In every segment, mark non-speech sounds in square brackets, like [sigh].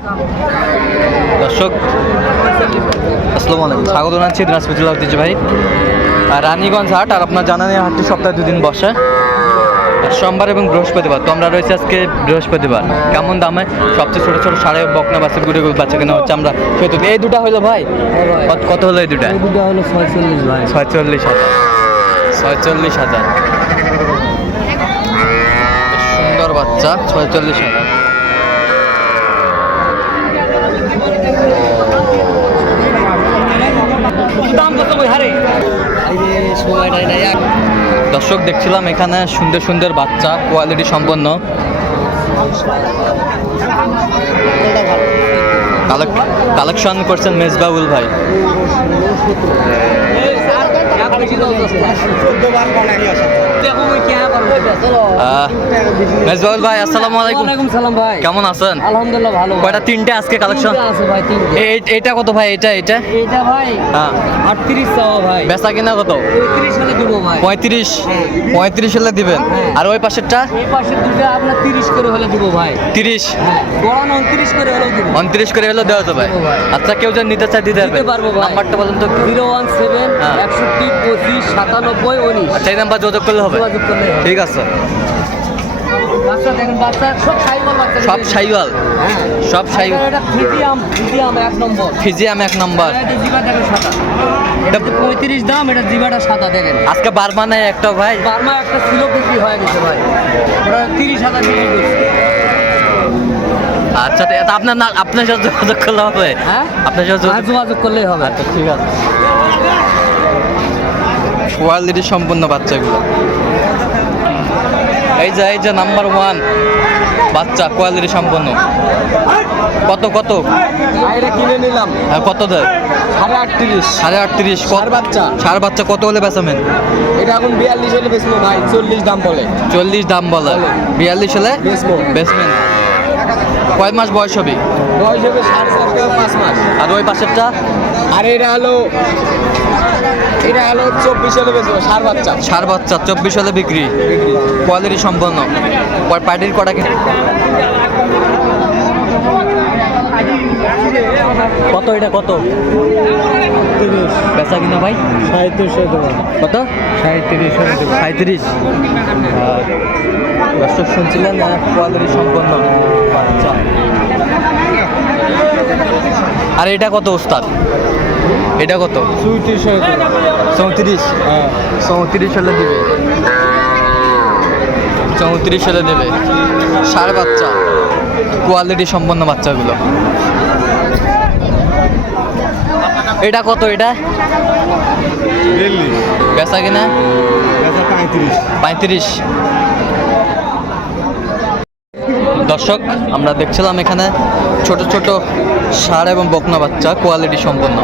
দর্শক আসসালামু আলাইকুম। স্বাগত জানাচ্ছি দিনাজপুর জেলা ঐতিহ্য ভাই আর রানীগঞ্জ হাট। আর আপনার জানা নেই হাটটি সপ্তাহে দুদিন বসে। সোমবার এবং বৃহস্পতিবার তো আমরা রয়েছে আজকে বৃহস্পতিবার। কেমন দামে? সবচেয়ে ছোটো ছোটো সাড়ে বকনা বাচ্চা গুড়ে বাচ্চা কেনা হচ্ছে আমরা সেহেতু এই দুটা হলো ভাই? কত- কত হলো এই দুটা? দুটা হলো ছয়চল্লিশ ভাই। ছয়চল্লিশ হাজার। ছয়চল্লিশ হাজার। সুন্দর বাচ্চা ছয়চল্লিশ হাজার দাম কত ভাই হারে সময়টাই নাই দর্শক দেখছিলাম এখানে সুন্দর সুন্দর বাচ্চা কোয়ালিটি সম্পন্ন। কালেকশন করছেন মেজবাউল ভাই। আহ, মেজবাউল ভাই আসসালামু আলাইকুম। সালাম ভাই। কেমন আছেন? আলহামদুলিল্লাহ ভালো কয়টা তিনটে আজকে কালেকশন আছে ভাই তিনটে। এটা কত ভাই? এটা এটা? এইটা ভাই হ্যাঁ। আটত্রিশ চাওয়া ভাই। বেচা কিনা কত? পঁয়ত্রিশ হলে দেবো ভাই। পঁয়ত্রিশ? পঁয়ত্রিশ হলে দিবেন। হ্যাঁ। আর ওই পাশেরটা? এই পাশের দুটো আপনার তিরিশ করে হলে দেবো ভাই। তিরিশ? হ্যাঁ। গড়ানো উনত্রিশ করে হলেও দেবো। উনত্রিশ করে হলে দেওয়া যাবে। আচ্ছা কেউ যদি নিতে চায় দিতে পারবে নাম্বারটা বলুন তো জিরো ওয়ান সেভেন হ্যাঁ। একষট্টি পঁচিশ সাতানব্বই উনিশ। আচ্ছা এই নাম্বার যোগাযোগ করলে হবে। ঠিক আছে। সব বাচ্চা সব সাইওয়াল হ্যাঁ। ফিজিয়াম এক নম্বর। ফিজিয়াম এক নাম্বার। এটা পঁয়ত্রিশ দাম এটা জিবাটা সাদা দেখেন। আজকে বারবার নাই একটা ভাই। বার্মা একটা ছিল বিক্রি হয়ে গেছে ভাই। ওটা তিরিশ হাজার বিক্রি আচ্ছা এটা আপনার না আপনার সাথে যোগাযোগ করলে হবে। হ্যাঁ? আপনার সাথে যোগাযোগ- যোগাযোগ করলেই হবে। আচ্ছা ঠিক আছে। কোয়ালিটি সম্পূর্ণ বাচ্চাগুলো। এই যে এই যে নাম্বার ওয়ান বাচ্চা কোয়ালিটি সম্পন্ন। কত কত? কিনে নিলাম। আর কত দেয়? সাড়ে আটত্রিশ। সাড়ে আটত্রিশ ষাঁড় বাচ্চা। সার বাচ্চা কত হলে বেচামেন এটা এখন বিয়াল্লিশ হলে বেশি ভাই চল্লিশ দাম বলে। চল্লিশ দাম বলে। বিয়াল্লিশ হলে বেচবো। বেচবেন কয় মাস বয়স হবে? বয়স হবে সাড়ে চার থেকে পাঁচ মাস। আর ওই পাশেরটা? আর এটা হলো এটা হলো চব্বিশ সালে বেশি সার বাচ্চা। সার বাচ্চা চব্বিশ সালে বিক্রি। কোয়ালিটি সম্পন্ন। পার্টির কটা কত এটা কত? বেচা কিনা ভাই? সাঁত্রিশশো কত? সাঁত্রিশশো সাঁত্রিশ দর্শক শুনছিলেন কোয়ালিটি সম্পন্ন। বাচ্চা আর এটা কত ওস্তাদ? এটা কত? চৌত্রিশ? হ্যাঁ। চৌত্রিশ হলে দেবে। চৌত্রিশ হলে দেবে। সার বাচ্চা। কোয়ালিটি সম্পন্ন বাচ্চাগুলো। এটা কত এটা? বেচা কিনা? পঁয়ত্রিশ। দর্শক আমরা দেখছিলাম এখানে ছোট ছোট ষাঁড় এবং বকনা বাচ্চা কোয়ালিটি সম্পন্ন।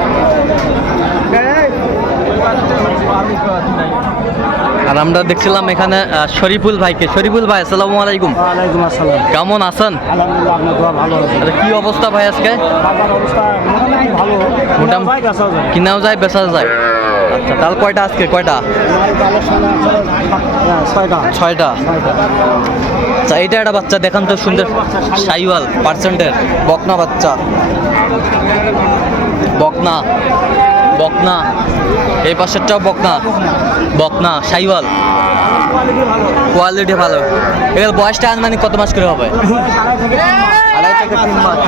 আর আমরা দেখছিলাম এখানে আহ, শরীফুল ভাইকে। শরীফুল ভাই আসসালামু আলাইকুম। ওয়ালাইকুম আসসালাম। কেমন আছেন? আলহামদুলিল্লাহ ভালো কি অবস্থা ভাই আজকে? বাবার অবস্থা মোটামুটি ভালো মোটামুটি- কিনাও যায় বেচা যায়। আচ্ছা তাহলে কয়টা আজকে? কয়টা? ছয়টা। ছয়টা। আচ্ছা এইটা একটা বাচ্চা দেখান তো সুন্দর। সাইওয়াল। পার্সেন্টের। বকনা বাচ্চা। বকনা। বকনা। এই পাশেরটাও বকনা। বকনা সাইওয়াল। কোয়ালিটি ভালো। এর বয়সটা আনুমানিক কত মাস করে হবে? থেকে তিন মাস।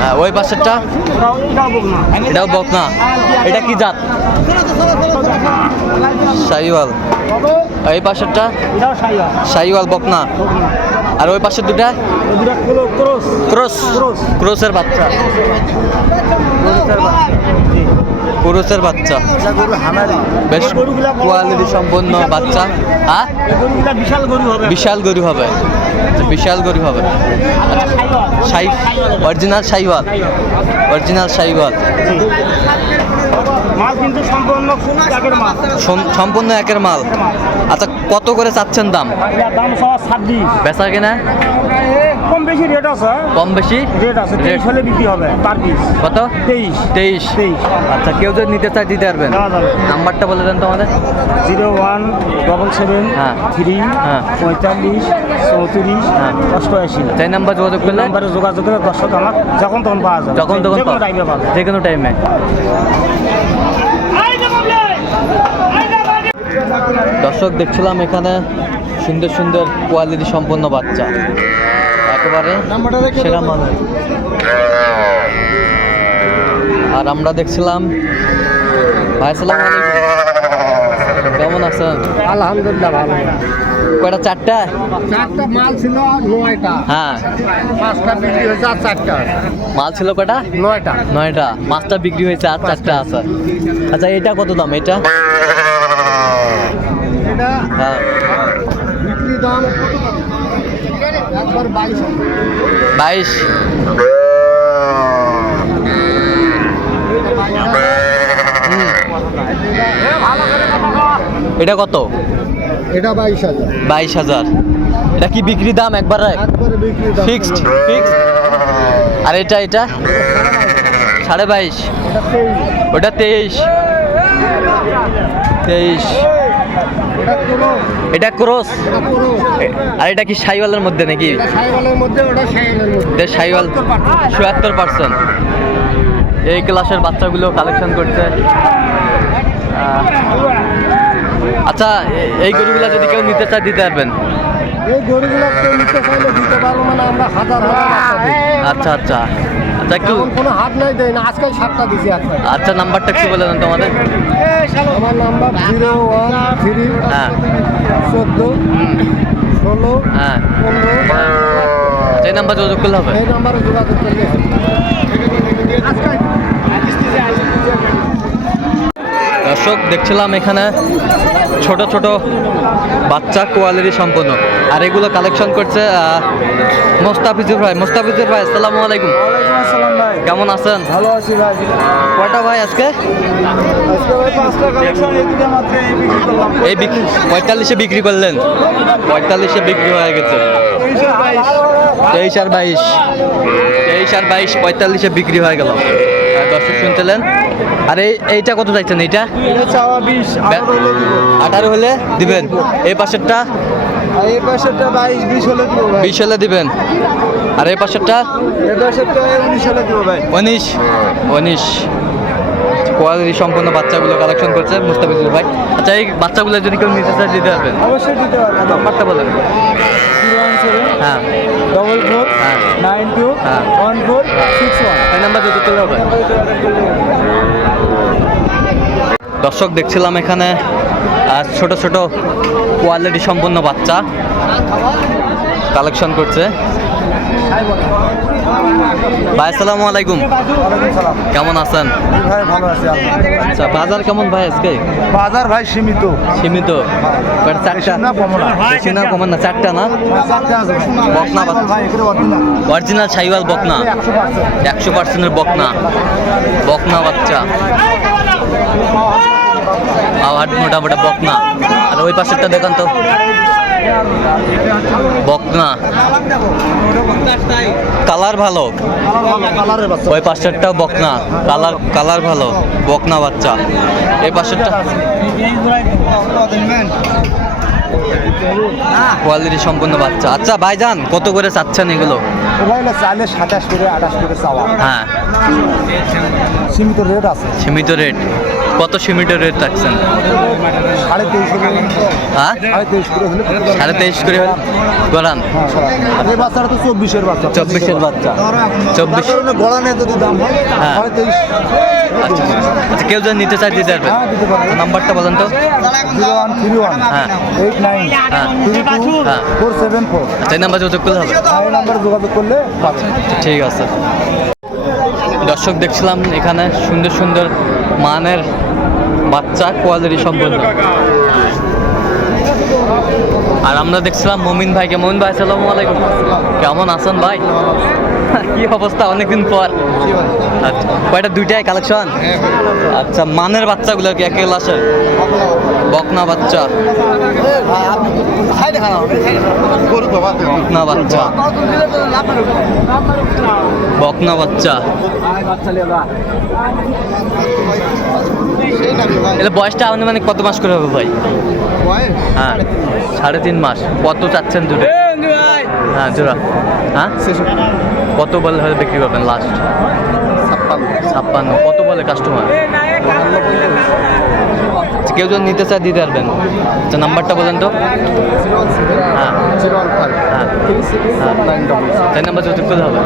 হ্যাঁ, ওই পাশেরটা? এটাও বকনা। এটা কি জাত? সাইওয়াল। এই পাশেরটা? সাইওয়াল বকনা। আর ওই পাশের দুটা? ক্রস। ক্রসের বাচ্চা। ক্রসের বাচ্চা। বেশ কোয়ালিটি সম্পন্ন বাচ্চা। হ্যাঁ? বিশাল গরু হবে। বিশাল গরু হবে। বিশাল গরু হবে সাই অরিজিনাল সাইওয়াল। অরিজিনাল সাইওয়াল। মাল কিন্তু সম্পূর্ণ জাগের মাল। সম্পূর্ণ একের মাল। আচ্ছা কত করে চাচ্ছেন দাম? দাম সব ছাব্বিশ। বেচা কিনা? কম বেশি রেট আছে। কম বেশি? রেট আছে তেইশ হলে বিক্রি হবে পার পিস কত? তেইশ। তেইশ। তেইশ। আচ্ছা কেউ যদি নিতে চায় দিতে পারবেন। নাম্বারটা বলে দেন তোমাদের। জিরো ওয়ান ডবল সেভেন হ্যাঁ। থ্রি হ্যাঁ। পঁয়তাল্লিশ চৌত্রিশ হ্যাঁ। অষ্টআশি। সেই নাম্বার যোগাযোগ করলে নাম্বারে যোগাযোগ করে দর্শক আমার যখন তখন পাওয়া যাবে। যখন তখন যে কোনো। টাইমে পাবে। যে কোনো টাইমে দর্শক দেখছিলাম এখানে সুন্দর সুন্দর কোয়ালিটি সম্পন্ন বাচ্চা। একেবারে সেরা মানুষ আর আমরা দেখছিলাম ভাই সালাম কেমন আছেন? আলহামদুলিল্লাহ ভালো। কয়টা? চারটা? চারটা মাল ছিল নয়টা। হ্যাঁ। পাঁচটা বিক্রি হয়েছে আর চারটা। মাল ছিল কয়টা? নয়টা। নয়টা। পাঁচটা বিক্রি হয়েছে আর চারটা আছে। আচ্ছা এটা কত দাম? এটা? হ্যাঁ। বিক্রি দাম বাইশ। এটা কত? এটা বাইশ হাজার। বাইশ হাজার। এটা কি বিক্রি দাম একবার? Fixed fixed. আর এটা এটা? সাড়ে বাইশ। ওটা তেইশ। তেইশ। এটা ক্রস আর এটা কি সাইওয়ালের মধ্যে নাকি? সাইওয়াল চুয়াত্তর পার্সেন্ট। এই ক্লাসের বাচ্চাগুলো কালেকশন করছে। আচ্ছা এ- এই গরুগুলা যদি কেউ নিতে চায় দিতে পারবেন। এই গরুগুলো কেউ নিতে চাইলে দিতে পারব মানে আমরা হাজার হাজার আচ্ছা আচ্ছা। আচ্ছা একটু কোনো হাত নাই দেয় না আজকাল সাতটা দিছি আচ্ছা নাম্বারটা একটু বলে দেন তোমাদের। আমার নাম্বার জিরো ওয়ান থ্রি হ্যাঁ। চোদ্দ হুম, ষোলো হ্যাঁ। পনেরো। সেই নাম্বার যোগাযোগ করলে হবে। এই নাম্বারে যোগাযোগ করলে হবে। দর্শক দেখছিলাম এখানে ছোট ছোট বাচ্চা কোয়ালিটি সম্পন্ন। আর এগুলো কালেকশন করছে মোস্তাফিজুর ভাই। মোস্তাফিজুর ভাই আসসালামু আলাইকুম। কেমন আছেন? ভালো আছি ভাই। কয়টা ভাই আজকে? এই বিক্রি পঁয়তাল্লিশে বিক্রি করলেন। পঁয়তাল্লিশে বিক্রি হয়ে গেছে। তেইশ আর বাইশ। তেইশ আর বাইশ পঁয়তাল্লিশে বিক্রি হয়ে গেল। দর্শক শুনতেলেন আর এই এইটা কত চাইছেন এইটা? আঠারো হলে দিবেন। এই পাশেরটা? আর এই পাশেরটা বাইশ বিশ হলে দিব বিশ হলে দিবেন। আর এই পাশেরটা? এই পাশেরটা উনিশ হলে দিব ভাই। উনিশ। উনিশ। কোয়ালিটি সম্পন্ন বাচ্চাগুলো কালেকশন করছে মুস্তাফিজুর ভাই। আচ্ছা এই বাচ্চাগুলো যদি কেউ নিতে চায় দিতে পারবেন? অবশ্যই দিতে পারব। নাম্বারটা বলেন হ্যাঁ। ডবল ফোর হ্যাঁ। নাইন টু হ্যাঁ। ওয়ান ফোর সিক্স ওয়ান এই নাম্বার যদি তুলে হবে। দর্শক দেখছিলাম এখানে ছোট ছোট কোয়ালিটি সম্পন্ন বাচ্চা কালেকশন করছে। ভাই আসসালামু আলাইকুম। কেমন আছেন? ভাই ভালো আছি আচ্ছা বাজার কেমন ভাই আজকে? বাজার ভাই সীমিত। সীমিত। কয়টা চারটা না বেশি না কমান না চারটা না? বকনা অরিজিনাল সাইওয়াল বকনা। একশো পার্সেন্টের বকনা। বকনা বাচ্চা। আবার মোটামুটি বকনা। আর ওই পাশেরটা দেখান তো। বকনা। কালার ভালো। ওই পাশেরটাও বকনা। কালার কালার ভালো। বকনা বাচ্চা। এই পাশেরটা কোয়ালিটি সম্পন্ন বাচ্চা। আচ্ছা ভাই যান কত করে চাচ্ছেন এগুলো? চাইলে সাতাশ করে আঠাশ করে চাওয়া হ্যাঁ সীমিত রেট আছে। সীমিত রেট। কত সীমিত রেট রাখছেন? সাড়ে তেইশ করে হ্যাঁ? সাড়ে তেইশ করে করান হ্যাঁ, বাচ্চাটা তো চব্বিশের বাচ্চা। চব্বিশের বাচ্চা। চব্বিশ। যদি দাম হয় হ্যাঁ। আচ্ছা আচ্ছা। কেউ যদি নিতে চায় দিতে পারবে। নাম্বারটা বলেন তো। জিরো ওয়ান থ্রি ওয়ান হ্যাঁ। Eight nine. Four seven four. আচ্ছা এই নাম্বার যোগাযোগ করলে হবে। এই নাম্বারে যোগাযোগ করলে ঠিক আছে। দর্শক দেখছিলাম এখানে সুন্দর সুন্দর মানের বাচ্চা কোয়ালিটি সম্পন্ন। আর আমরা দেখছিলাম মমিন ভাইকে। মমিন ভাই, আসসালামু আলাইকুম। কেমন আছেন ভাই? [laughs] কি অবস্থা অনেকদিন পর? আচ্ছা কয়টা? দুইটাই কালেকশন আচ্ছা মানের বাচ্চাগুলো কি একে আসে বকনা বাচ্চা। বকনা বাচ্চা। বকনা বাচ্চা। এটা বয়সটা মানে কত মাস করে হবে ভাই? হ্যাঁ সাড়ে তিন মাস। কত চাচ্ছেন দুটো? হ্যাঁ জোড়া। হ্যাঁ? কত বলে হয়তো বিক্রি করবেন লাস্ট ছাপ্পান্ন। কত বলে কাস্টমার কেউ যদি নিতে চায় দিতে পারবেন। আচ্ছা নাম্বারটা বলেন তো। হ্যাঁ। হ্যাঁ। হ্যাঁ। তাই নাম্বার যদি হবে।